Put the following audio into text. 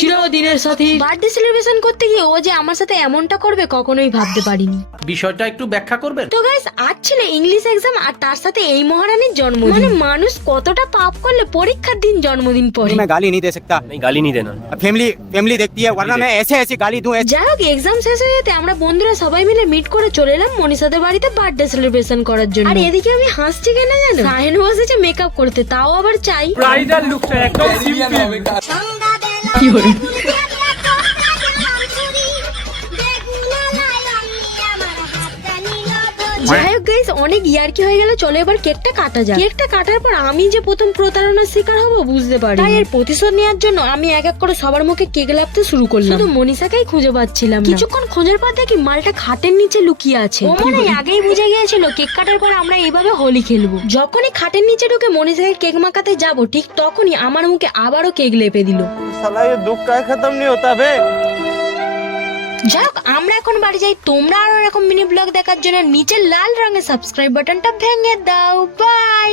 চিরদিনের সাথী। Birthday celebration করতে গিয়ে ও যে আমার সাথে এমনটা করবে কখনোই ভাবতে পারিনি। বিষয়টা একটু ব্যাখ্যা করবেন? তো গাইস, আজ ছিল ইংলিশ এক্সাম আর তার সাথে এই মহারানীর জন্মদিন। মানে মানুষ কতটা পাপ করলে পরীক্ষার দিন জন্মদিন পড়ে। मैं गाली नहीं दे सकता, नहीं, गाली नहीं देना। फैमिली देखती है, वरना मैं ऐसे ऐसे गाली दूं। যাই হোক, এক্সাম শেষ হয়ে যেতে আমরা বন্ধুরা সবাই মিলে মিট করে চলে এলাম মনীষাদের বাড়িতে বার্থডে সেলিব্রেশন করার জন্য। আর এদিকে আমি হাসছি কেন জানো, সাহেন বসেছে মেকআপ করতে, তাও আবার চাই। ব্রাইডাল লুকটা একদম সিম্পল। যাই হোক গাইস, অনেক ইয়ার্কি হয়ে গেল, চলো এবার কেকটা কাটা যাক। কেকটা কাটার পর আমি যে প্রথম প্রতারণার শিকার হব বুঝতে পারি, তাই এর প্রতিশোধ নেওয়ার জন্য আমি এক এক করে সবার মুখে কেক লাগতে শুরু করলাম। শুধু মনীষাকেই খুঁজে পাচ্ছিলাম না। কিছুক্ষণ খোঁজার পর দেখি মালটা খাটের নিচে লুকিয়ে আছে। ও মনে হয় আগেই বুঝে গিয়েছিল কেক কাটার পর আমরা এইভাবে হোলি খেলবো। যখনই খাটের নিচে ঢুকে মনীষাকে কেক মাখাতে যাবো, ঠিক তখনই আমার মুখে আবারও কেক লেপে দিল। साला ये दुख का खत्म नहीं होता बे। যাই হোক, আমরা এখন বাড়ি যাই। তোমরা আরো এরকম মিনি ব্লগ দেখার জন্য নিচে লাল রঙের সাবস্ক্রাইব বাটনটা ভেঙে দাও। বাই।